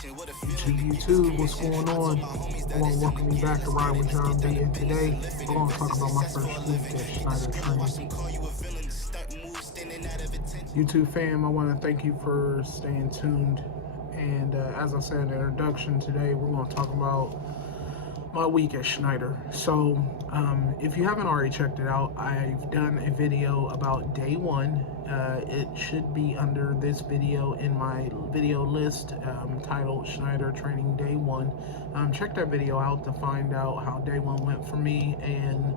YouTube, what's going on? I want to welcome you back to Ride with John B. And today, we're going to talk about my first week at Schneider training. YouTube fam, I want to thank you for staying tuned. And as I said in the introduction, today we're going to talk about my week at Schneider. So if you haven't already checked it out, I've done a video about day one. It should be under this video in my video list titled Schneider Training Day 1. Check that video out to find out how day one went for me and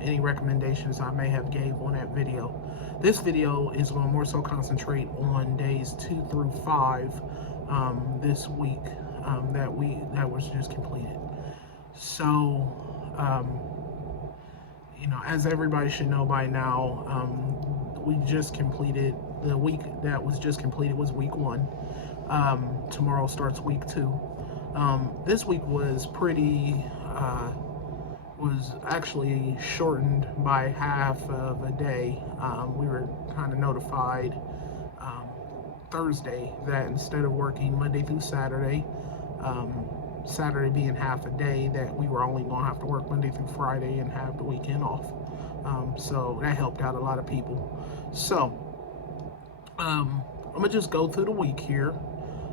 any recommendations I may have gave on that video. This video is going to more so concentrate on days 2 through 5 this week that was just completed. So, as everybody should know by now, we just completed, the week that was just completed was week 1. Tomorrow starts week 2. This week was was actually shortened by half of a day. We were kind of notified Thursday that instead of working Monday through Saturday, Saturday being half a day, that we were only going to have to work Monday through Friday and have the weekend off. So that helped out a lot of people. So I'm gonna just go through the week here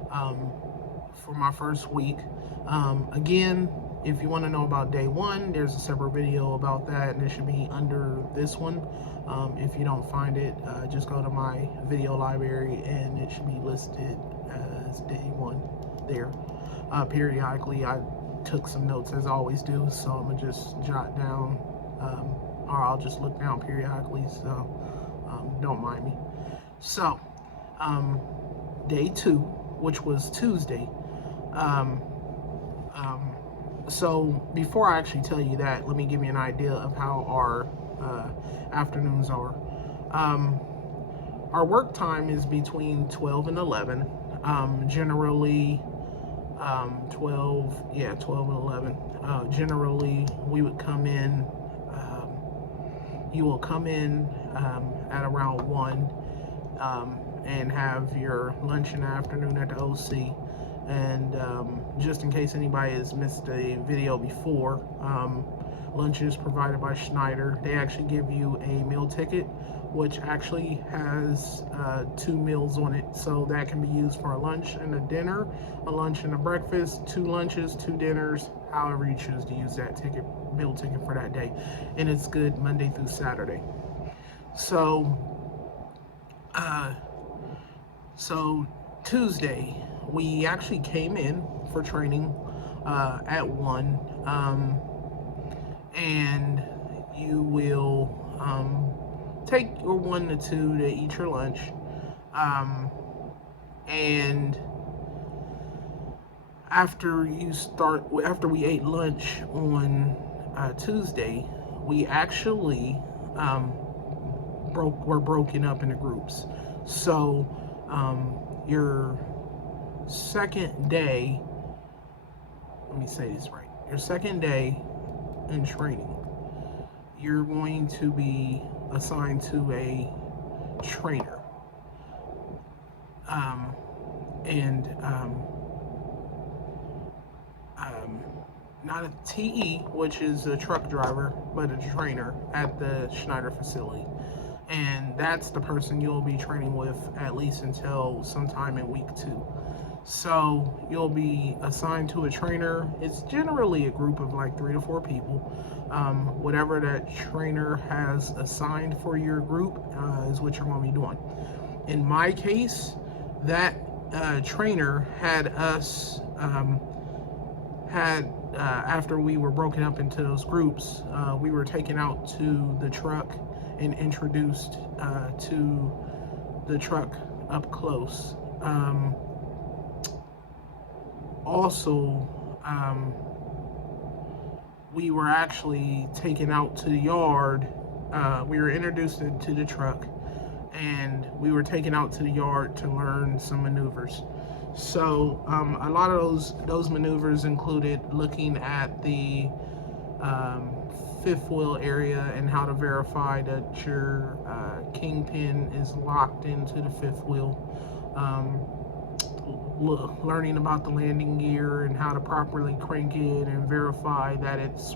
for my first week. Again, if you want to know about day 1, there's a separate video about that, and it should be under this one. If you don't find it, just go to my video library and it should be listed as day 1 there. Periodically I took some notes, as I always do, so I'm gonna just jot down or I'll just look down periodically, so don't mind me. So day 2, which was Tuesday, so before I actually tell you that, let me give you an idea of how our afternoons are. Our work time is between 12 and 11, generally 12 and 11. Generally we would come in, you will come in at around 1 and have your lunch in the afternoon at the OC. And just in case anybody has missed a video before, lunch is provided by Schneider. They actually give you a meal ticket, which actually has 2 meals on it, so that can be used for a lunch and a dinner, a lunch and a breakfast, 2 lunches, 2 dinners, however you choose to use that meal ticket for that day. And it's good Monday through Saturday. So Tuesday we actually came in for training at 1, and you will take your 1 to 2 to eat your lunch, and after we ate lunch on Tuesday, we actually were broken up into groups. So your second day, let me say this right, your second day in training, you're going to be assigned to a trainer, not a TE, which is a truck driver, but a trainer at the Schneider facility. And that's the person you'll be training with at least until sometime in week 2. So you'll be assigned to a trainer. It's generally a group of like 3 to 4 people. Whatever that trainer has assigned for your group is what you're going to be doing. In my case, that trainer had us, after we were broken up into those groups, we were taken out to the truck and introduced to the truck up close. Also, we were actually taken out to the yard. We were introduced to the truck, and we were taken out to the yard to learn some maneuvers. So a lot of those maneuvers included looking at the fifth wheel area and how to verify that your kingpin is locked into the fifth wheel. learning about the landing gear and how to properly crank it and verify that it's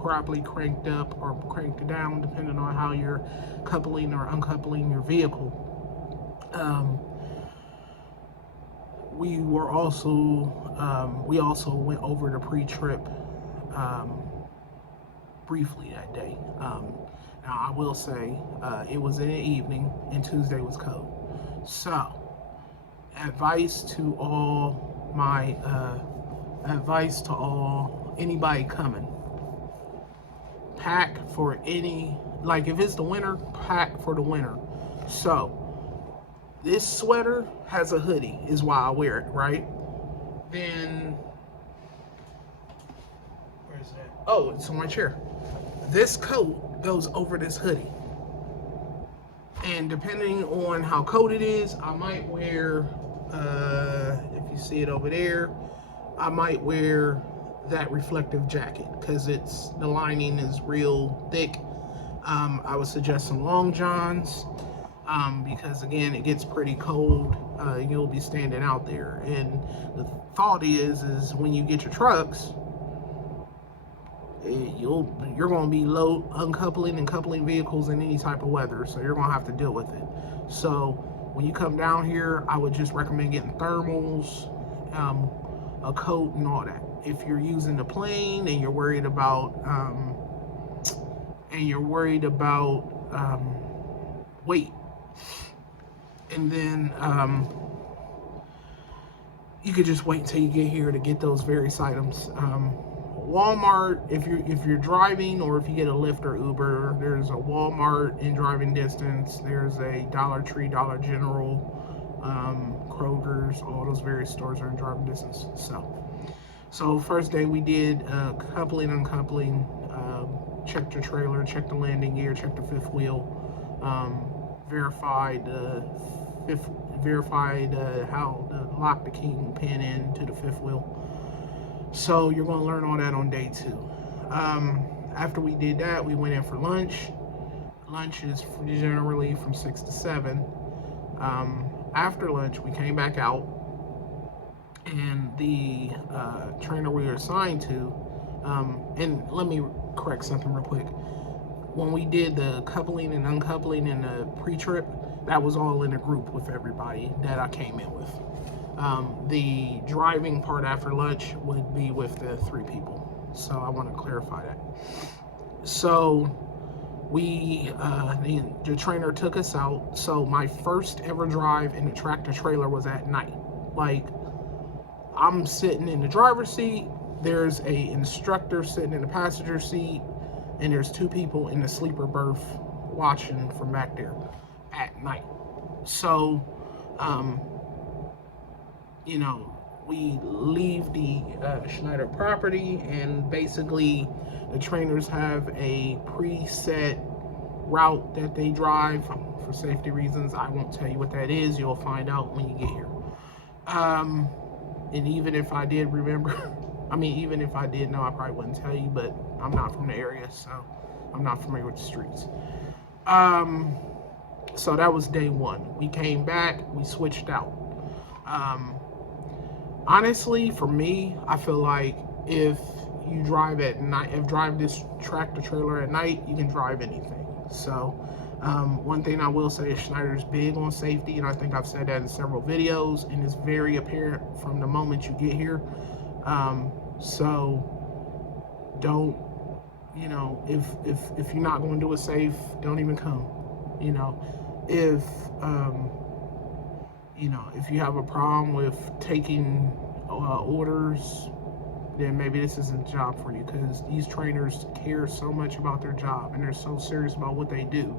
properly cranked up or cranked down, depending on how you're coupling or uncoupling your vehicle. We also went over the pre-trip briefly that day. Now I will say it was in the evening and Tuesday was cold. So advice to anybody coming: pack for if it's the winter, pack for the winter. So this sweater has a hoodie, is why I wear it, right? Then, where's that? Oh, it's on my chair. This coat goes over this hoodie. And depending on how cold it is, I might wear, if you see it over there, I might wear that reflective jacket because the lining is real thick. I would suggest some long johns because again, it gets pretty cold. You'll be standing out there, and the thought is when you get your trucks, you're going to be uncoupling and coupling vehicles in any type of weather, so you're going to have to deal with it. So when you come down here, I would just recommend getting thermals, a coat, and all that. If you're using the plane and you're worried about weight, and then you could just wait until you get here to get those various items. Walmart, if you're driving, or if you get a Lyft or Uber, there's a Walmart in driving distance. There's a Dollar Tree, Dollar General, Kroger's. All those various stores are in driving distance. So first day we did coupling, uncoupling, checked the trailer, checked the landing gear, checked the fifth wheel, verified how to lock the key pin into the fifth wheel. So you're going to learn all that on day 2. After we did that, we went in for lunch. Lunch is generally from 6 to 7. After lunch, we came back out, and the trainer we were assigned to, and let me correct something real quick. When we did the coupling and uncoupling in the pre-trip, that was all in a group with everybody that I came in with. The driving part after lunch would be with the 3 people. So I want to clarify that. So the trainer took us out. So my first ever drive in the tractor trailer was at night. Like, I'm sitting in the driver's seat, there's a instructor sitting in the passenger seat, and there's 2 people in the sleeper berth watching from back there at night. So, we leave the Schneider property, and basically the trainers have a preset route that they drive for safety reasons. I won't tell you what that is. You'll find out when you get here. And even if I did remember, even if I did know, I probably wouldn't tell you, but I'm not from the area, so I'm not familiar with the streets. So that was day 1. We came back, we switched out. Honestly, for me, I feel like if you drive at night, drive this tractor trailer at night, you can drive anything. So one thing I will say is Schneider's big on safety, and I think I've said that in several videos, and it's very apparent from the moment you get here. So don't, if you're not going to do it safe, don't even come. If you have a problem with taking orders, then maybe this isn't a job for you, because these trainers care so much about their job and they're so serious about what they do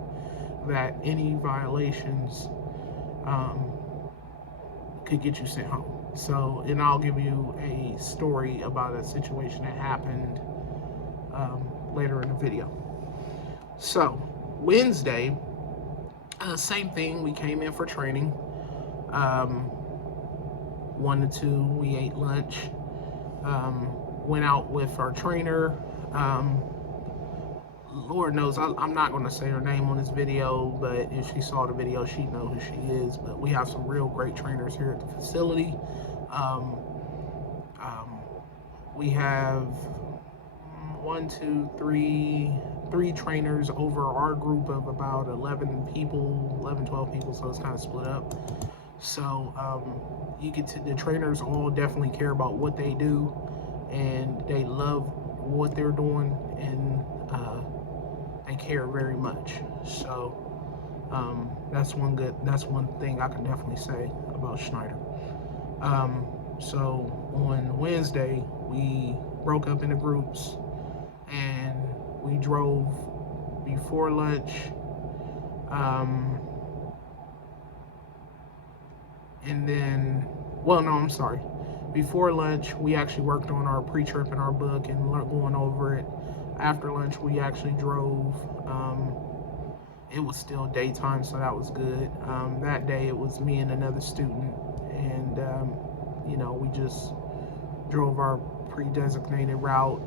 that any violations could get you sent home. So, and I'll give you a story about a situation that happened later in the video. So, Wednesday, same thing, we came in for training. 1 to 2, we ate lunch, went out with our trainer. Lord knows, I'm not going to say her name on this video, but if she saw the video, she'd know who she is. But we have some real great trainers here at the facility. Um, we have one, two, three trainers over our group of about 11 people, 11, 12 people, so it's kind of split up. So you get to, the trainers all definitely care about what they do, and they love what they're doing, and they care very much. So that's one thing I can definitely say about Schneider. So on Wednesday, we broke up into groups and we drove before lunch. And then, well, no, I'm sorry. Before lunch, we actually worked on our pre-trip in our book and going over it. After lunch, we actually drove. It was still daytime, so that was good. That day, it was me and another student, and we just drove our pre-designated route.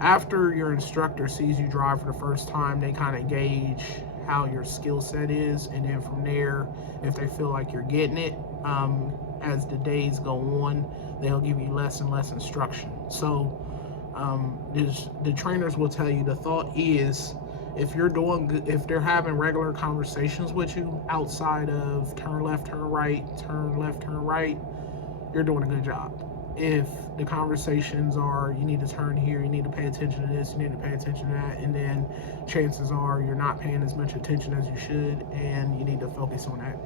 After your instructor sees you drive for the first time, they kind of gauge how your skill set is, and then from there, if they feel like you're getting it, as the days go on, they'll give you less and less instruction. So the trainers will tell you, the thought is, if you're doing good, if they're having regular conversations with you outside of turn left, turn right, turn left, turn right, you're doing a good job. If the conversations are, you need to turn here, you need to pay attention to this, you need to pay attention to that, and then chances are you're not paying as much attention as you should, and you need to focus on that.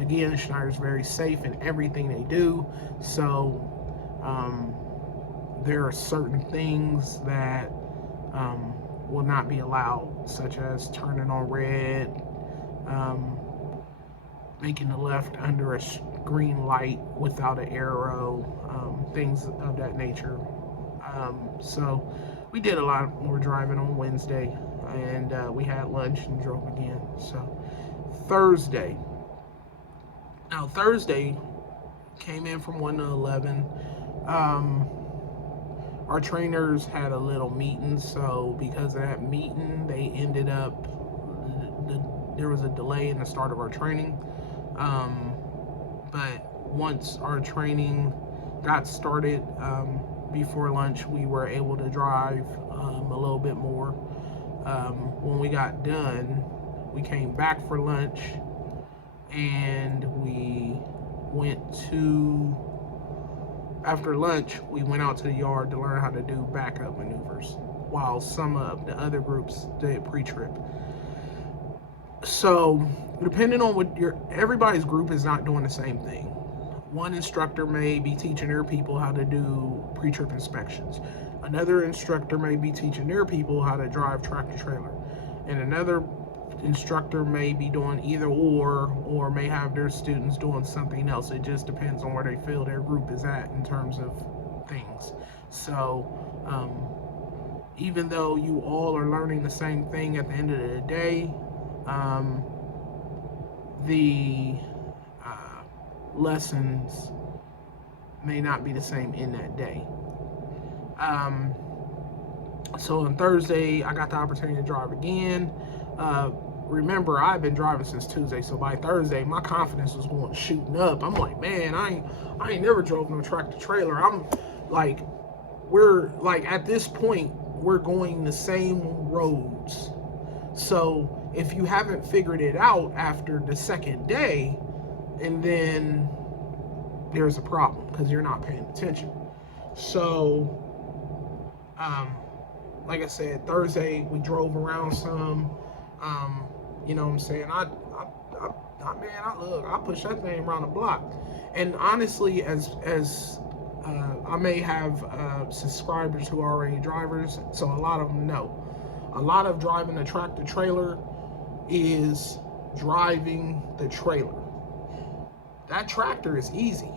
Again, Schneider's very safe in everything they do, so there are certain things that will not be allowed, such as turning on red, making the left under a green light without an arrow, things of that nature. So we did a lot more driving on Wednesday, and we had lunch and drove again. So Thursday. Now Thursday came in from 1 to 11. Our trainers had a little meeting, so because of that meeting, they ended up, there was a delay in the start of our training. But once our training got started, before lunch, we were able to drive a little bit more. When we got done, we came back for lunch, and we went to, after lunch, we went out to the yard to learn how to do backup maneuvers, while some of the other groups did pre-trip. So, depending on what everybody's group is not doing the same thing. One instructor may be teaching their people how to do pre-trip inspections. Another instructor may be teaching their people how to drive tractor trailer. And another instructor may be doing either or may have their students doing something else. It just depends on where they feel their group is at in terms of things. So, even though you all are learning the same thing at the end of the day, the lessons may not be the same in that day. So on Thursday, I got the opportunity to drive again. Remember, I've been driving since Tuesday, so by Thursday, my confidence was going shooting up. I'm like, man, I ain't never drove no tractor trailer. I'm like, we're like, at this point, we're going the same roads. So if you haven't figured it out after the second day, and then there's a problem because you're not paying attention. So, like I said, Thursday we drove around some. You know what I'm saying? I push that thing around the block. And honestly, as I may have subscribers who are already drivers, so a lot of them know. A lot of driving a tractor trailer is driving the trailer. That tractor is easy.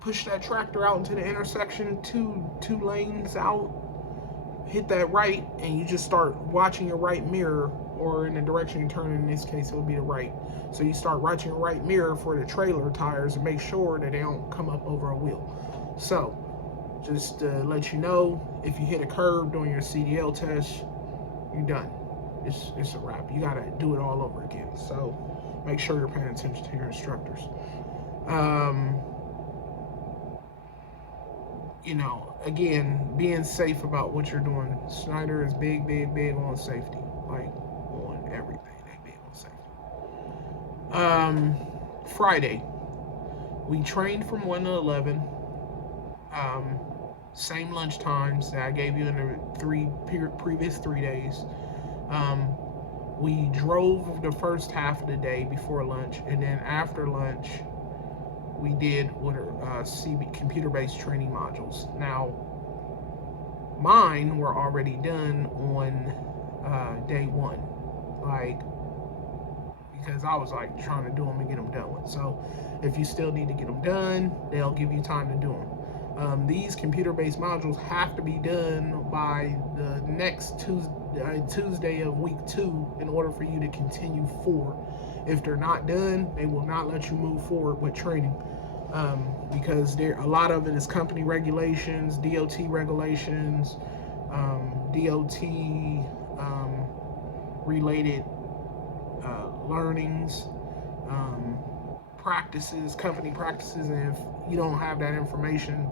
Push that tractor out into the intersection, two lanes out, hit that right, and you just start watching your right mirror, or in the direction you're turning. In this case, it would be the right. So you start watching your right mirror for the trailer tires and make sure that they don't come up over a wheel. So just to let you know, if you hit a curb during your CDL test, you're done. It's a wrap. You gotta do it all over again. So make sure you're paying attention to your instructors. Um, you know, again, being safe about what you're doing. Schneider is big, big, big on safety. Like, on everything. They big on safety. Friday, we trained from 1 to 11. Um, Same lunch times that I gave you in the previous 3 days. Um, we drove the first half of the day before lunch, and then after lunch, we did what are computer-based training modules. Now, mine were already done on day one, like, because I was like trying to do them and get them done with. So if you still need to get them done, they'll give you time to do them. These computer-based modules have to be done by the next Tuesday of week 2 in order for you to continue forward. If they're not done, they will not let you move forward with training, because a lot of it is company regulations, DOT regulations, DOT related learnings, practices, company practices, and if you don't have that information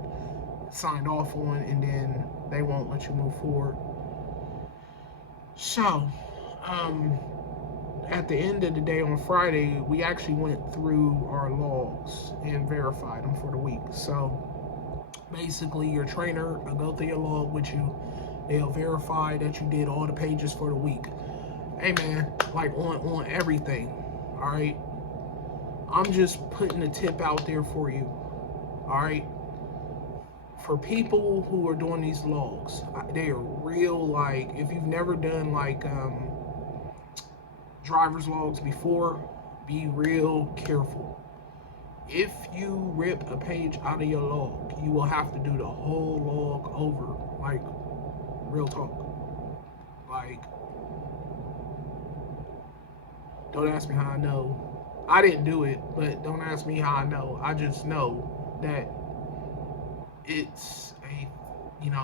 signed off on, and then they won't let you move forward. So, at the end of the day on Friday, we actually went through our logs and verified them for the week. So, basically, your trainer will go through your log with you. They'll verify that you did all the pages for the week. Hey man, like on everything, all right? I'm just putting a tip out there for you, all right? For people who are doing these logs, they are real, like, if you've never done like driver's logs before, be real careful. If you rip a page out of your log, you will have to do the whole log over, like, real talk. Like, don't ask me how I know. I didn't do it, but don't ask me how I know. I just know that it's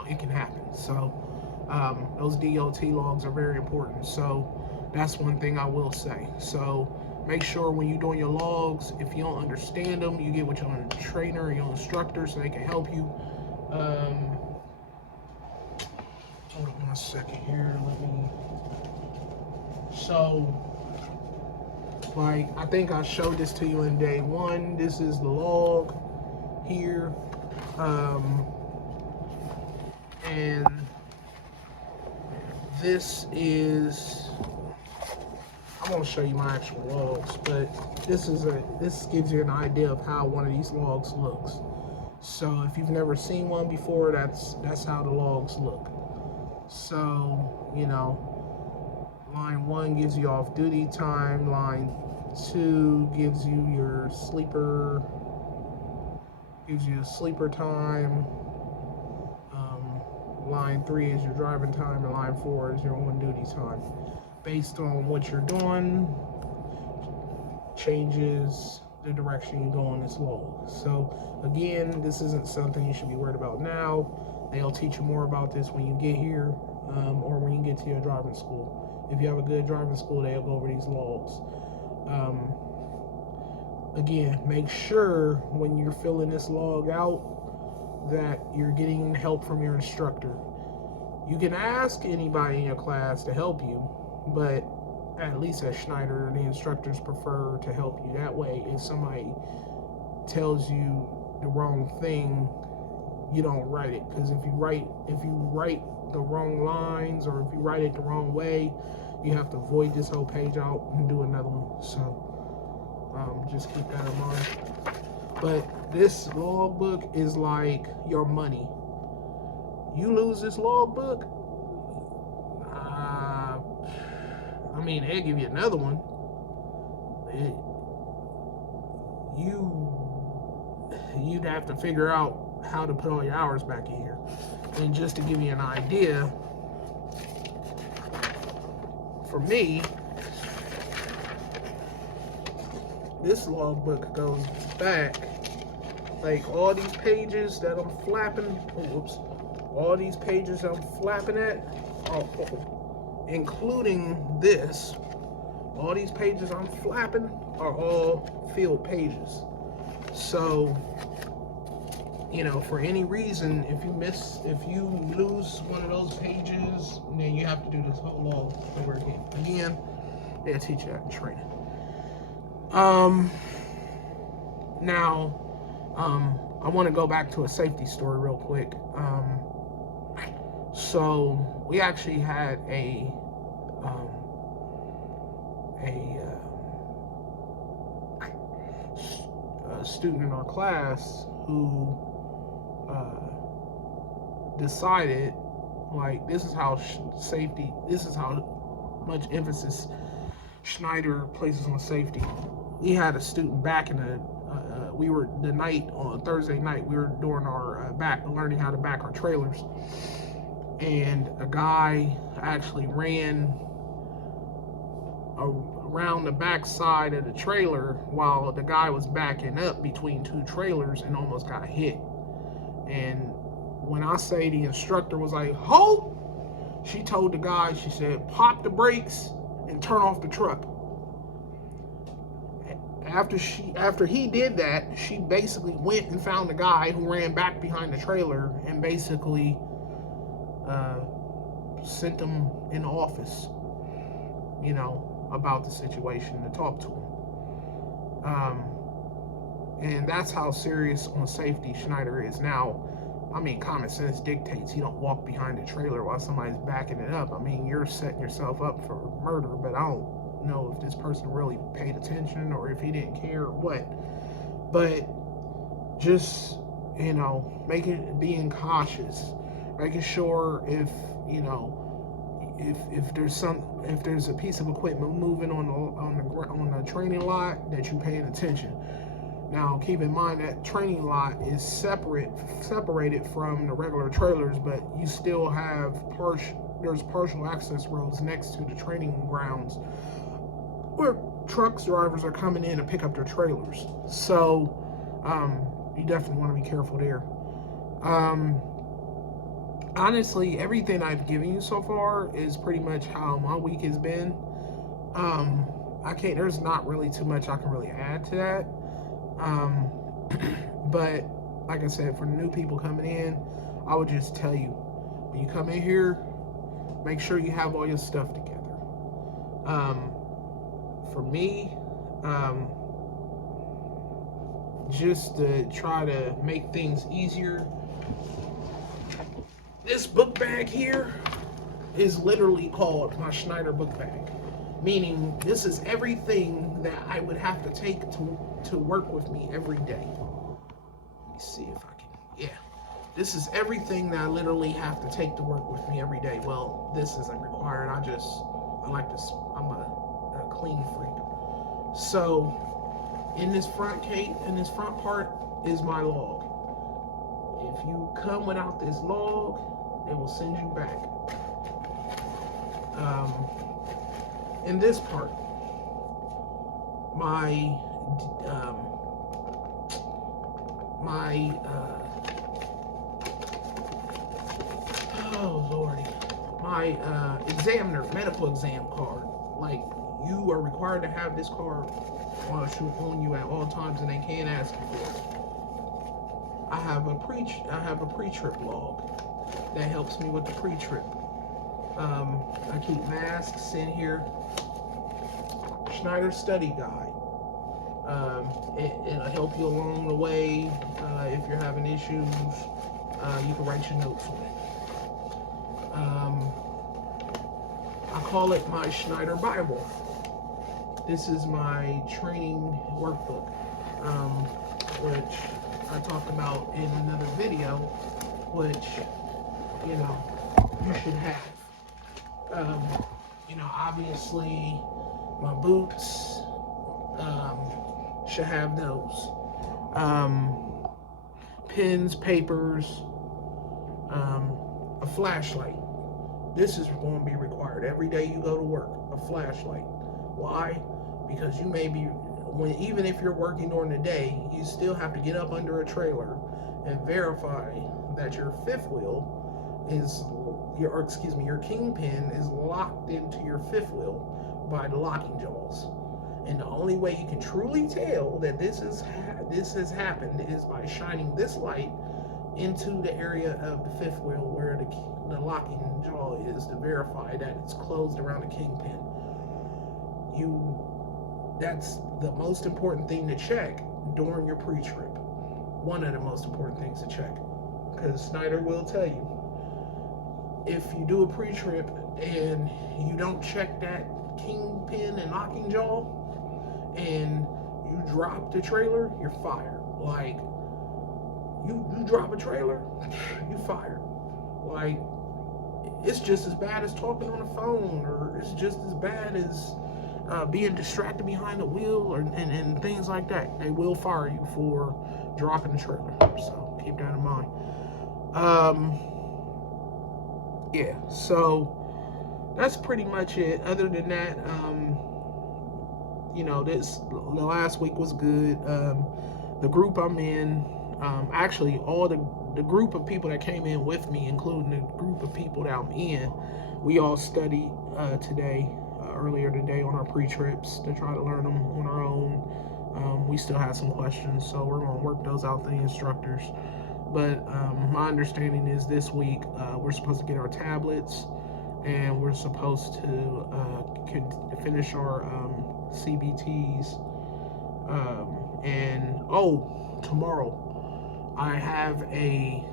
it can happen. So those DOT logs are very important. So that's one thing I will say. So make sure when you're doing your logs, if you don't understand them, you get with your trainer or your instructor so they can help you. Hold on 1 second here. So, like, I think I showed this to you in day 1. This is the log here. And this is, I'm gonna show you my actual logs, but this gives you an idea of how one of these logs looks. So if you've never seen one before, that's how the logs look. So, line 1 gives you off duty time, line 2 gives you your sleeper time, line 3 is your driving time, and line 4 is your on duty time. Based on what you're doing, changes the direction you go on this log. So again, this isn't something you should be worried about now. They'll teach you more about this when you get here, or when you get to your driving school. If you have a good driving school, they'll go over these logs. Again, make sure when you're filling this log out that you're getting help from your instructor. You can ask anybody in your class to help you, but at least at Schneider, the instructors prefer to help you. That way, if somebody tells you the wrong thing, you don't write it. Because if you write the wrong lines, or if you write it the wrong way, you have to void this whole page out and do another one. So just keep that in mind. But this logbook is like your money. You lose this logbook, they'll give you another one. You'd have to figure out how to put all your hours back in here. And just to give you an idea, for me, this logbook goes back, like all these pages that I'm flapping, all these pages I'm flapping at, including this, all these pages I'm flapping are all field pages. So, for any reason, if you lose one of those pages, then you have to do this whole log over again. Again, they'll teach you that in training. Now, I want to go back to a safety story real quick. So we actually had a student in our class who decided, like, this is how much emphasis Schneider places on safety. We had a student back in on Thursday night, we were doing our learning how to back our trailers, and a guy actually ran around the back side of the trailer while the guy was backing up between two trailers and almost got hit. And when I say the instructor was like, "Halt!" she told the guy, she said, "Pop the brakes and turn off the truck." After he did that, she basically went and found the guy who ran back behind the trailer and basically sent him in the office, about the situation, to talk to him. And that's how serious on safety Schneider is. Now, common sense dictates you don't walk behind a trailer while somebody's backing it up. You're setting yourself up for murder, but I don't know if this person really paid attention or if he didn't care or what. But just, being cautious, making sure if there's a piece of equipment moving on the training lot, that you're paying attention. Now, keep in mind that training lot is separated from the regular trailers, but you still have there's partial access roads next to the training grounds where trucks drivers are coming in to pick up their trailers. So, you definitely want to be careful there. Honestly, everything I've given you so far is pretty much how my week has been. There's not really too much I can really add to that. But like I said, for new people coming in, I would just tell you, when you come in here, make sure you have all your stuff together. For me, just to try to make things easier, this book bag here is literally called my Schneider book bag, meaning this is everything that I would have to take to work with me every day. Let me see if I can, yeah. This is everything that I literally have to take to work with me every day. Well, this isn't required. I'm a clean freak. So, in this front part is my log. If you come without this log, they will send you back. In this part, my medical exam card. Like, you are required to have this card on you at all times, and they can't ask you for it. I have a pre-trip log that helps me with the pre-trip. I keep masks in here. Schneider study guide. It'll help you along the way. If you're having issues, you can write your notes on it. I call it my Schneider Bible. This is my training workbook, which I talked about in another video, which, you should have. Obviously, my boots should have those. Pens, papers, a flashlight. This is going to be required every day you go to work, a flashlight. Why? Because you may be, even if you're working during the day, you still have to get up under a trailer and verify that your fifth wheel your kingpin is locked into your fifth wheel by the locking jaws. And the only way you can truly tell that this has happened is by shining this light into the area of the fifth wheel where the locking jaw is, to verify that it's closed around the kingpin. That's the most important thing to check during your pre-trip. One of the most important things to check, because Schneider will tell you, if you do a pre-trip and you don't check that kingpin and locking jaw and you drop the trailer, you're fired. Like, you drop a trailer, you fired. Like, it's just as bad as talking on the phone, or it's just as bad as being distracted behind the wheel, and things like that. They will fire you for dropping the trailer, so keep that in mind. Yeah, so that's pretty much it. Other than that, the last week was good. The group I'm in, actually all the group of people that came in with me, including the group of people that I'm in, we all studied today, earlier today, on our pre-trips to try to learn them on our own. We still have some questions, so we're going to work those out with the instructors. But my understanding is this week we're supposed to get our tablets, and we're supposed to finish our CBTs. And tomorrow I have a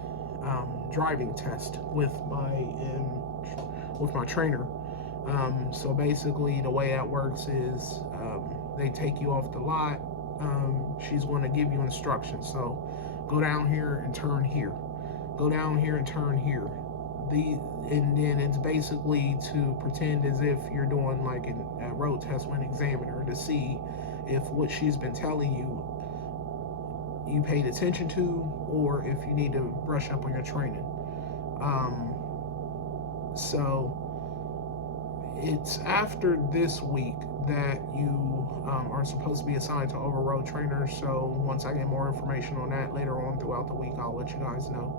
driving test with my trainer. So basically, the way that works is they take you off the lot. She's going to give you instructions. So go down here and turn here. Go down here and turn here. And then it's basically to pretend as if you're doing like a road test with an examiner, to see if what she's been telling you paid attention to, or if you need to brush up on your training. So it's after this week that you are supposed to be assigned to over-road trainers. So once I get more information on that later on throughout the week, I'll let you guys know.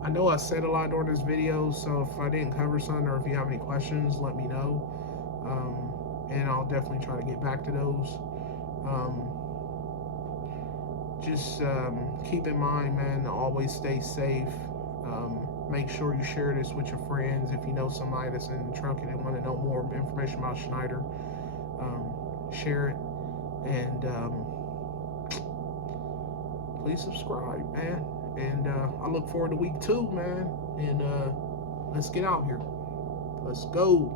I know I said a lot during this video, so if I didn't cover something, or if you have any questions, let me know. And I'll definitely try to get back to those. Just keep in mind, man, to always stay safe. Make sure you share this with your friends. If you know somebody that's in the truck and they want to know more information about Schneider, share it. And please subscribe, man. And I look forward to week 2, man. And let's get out here. Let's go.